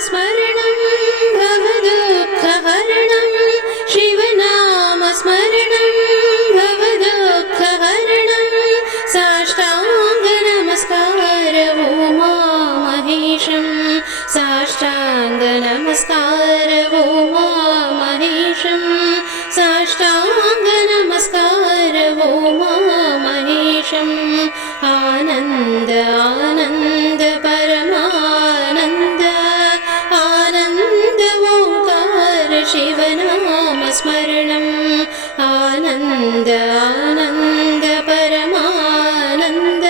शिवनामस्मरणं भवदुःखहरणं शिवनामस्मरणं भवदुःखहरणं साष्टाङ्गनमस्कार उमा महेशं साष्टाङ्गनमस्कार उमा महेशं साष्टाङ्गनमस्कार उमा महेशम्। आनन्द शिवनामस्मरणम्। आनन्द आनन्द परमानन्द।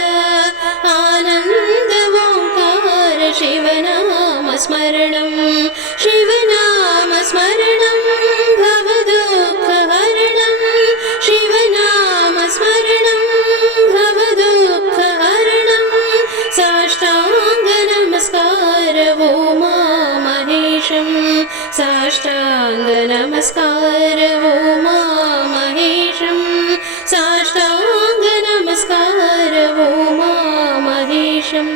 आनन्द ओङ्कार शिवनामस्मरणम् शिवनामस्मरणं साष्टाङ्गनमस्कार महेशं साष्टाङ्गनमस्कार उमा महेशम्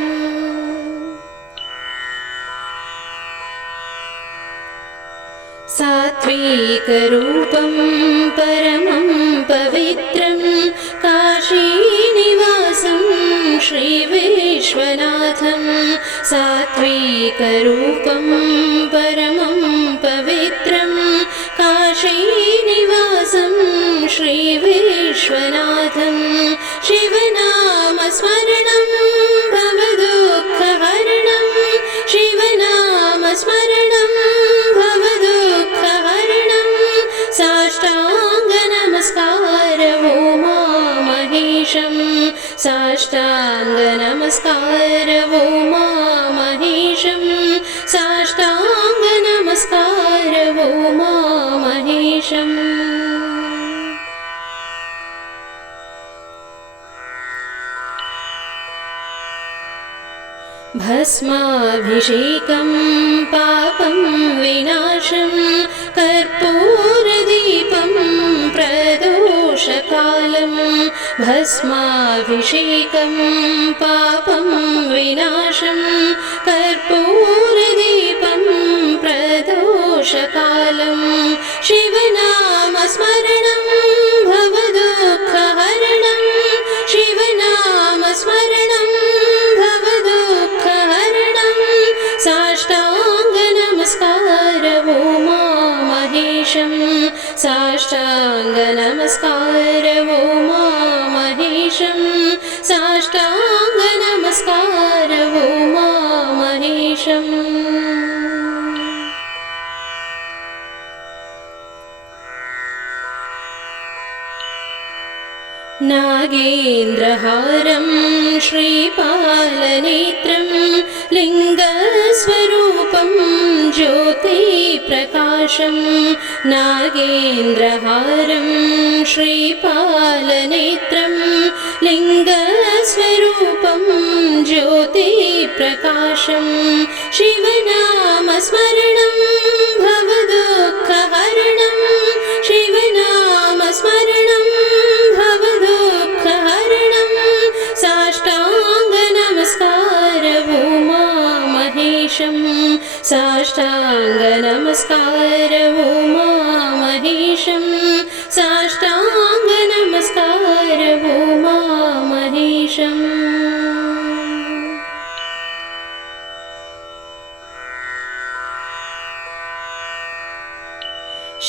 सात्विकरूपं परमं पवित्रं श्रीविश्वनाथं सात्विकरूपं परमं पवित्रं काशीनिवासं श्रीविश्वनाथं शिवनामस्मरणं भवदुःखहरणं शिवनामस्मरणं भवदुःखहरणं साष्टाङ्गनमस्कार उमा महेशं साष्टाङ्गनमस्कार उमा महेशं साष्टाङ्गनमस्कार उमा महेशम्। भस्माभिषेकं पापं विनाशं भस्माभिषेकं पापं विनाशं महेशं साष्टाङ्गनमस्कार उमा महेशम्। नागेन्द्रहारं श्रीपालनेत्रं लिङ्गस्वरूपं ज्योतिप्रकाशं। नागेन्द्रहारं श्रीपालनेत्रं लिङ्गस्वरूपं ज्योतिप्रकाशं शिवनामस्मरणं भवदुःखहरणं शिवनामस्मरणं भवदुःखहरणं साष्टाङ्गनमस्कार उमा महेशं साष्टाङ्गनमस्कार उमा महेशं साष्टाङ्गनमस्कार उमा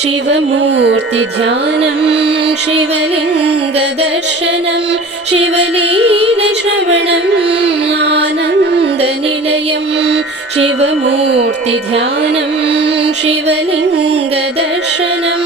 शिवमूर्तिध्यानं शिवलिङ्गदर्शनं शिवलीलश्रवणम् आनन्दनिलयं शिवमूर्तिध्यानं शिवलिङ्गदर्शनं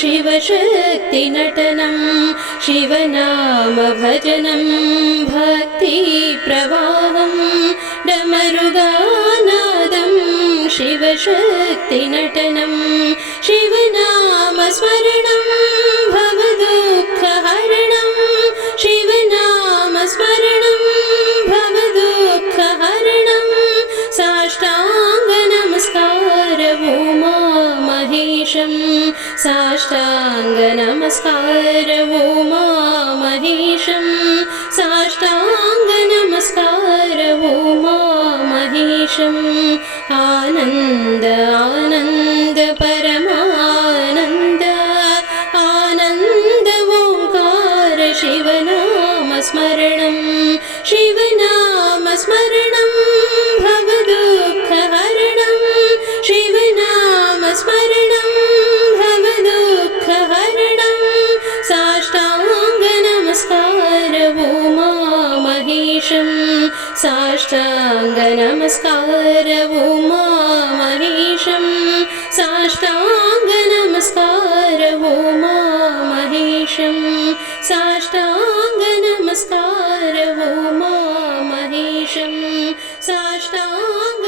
शिवशक्तिनटनं शिवनामभजनं भक्तिप्रवाहं डमरुगानादं शिवशक्तिनटनं शिवनामस्मरणं भवदुःखहरणं साष्टाङ्गनमस्कार उमा महेशं साष्टाङ्गनमस्कार उमा महेशम्। आनन्द आनन्द परमानन्द साष्टाङ्गनमस्कार उमा महेशं साष्टाङ्गनमस्कार उमा महेशं साष्टाङ्गनमस्कार उमा महेशं साष्टाङ्गनमस्कार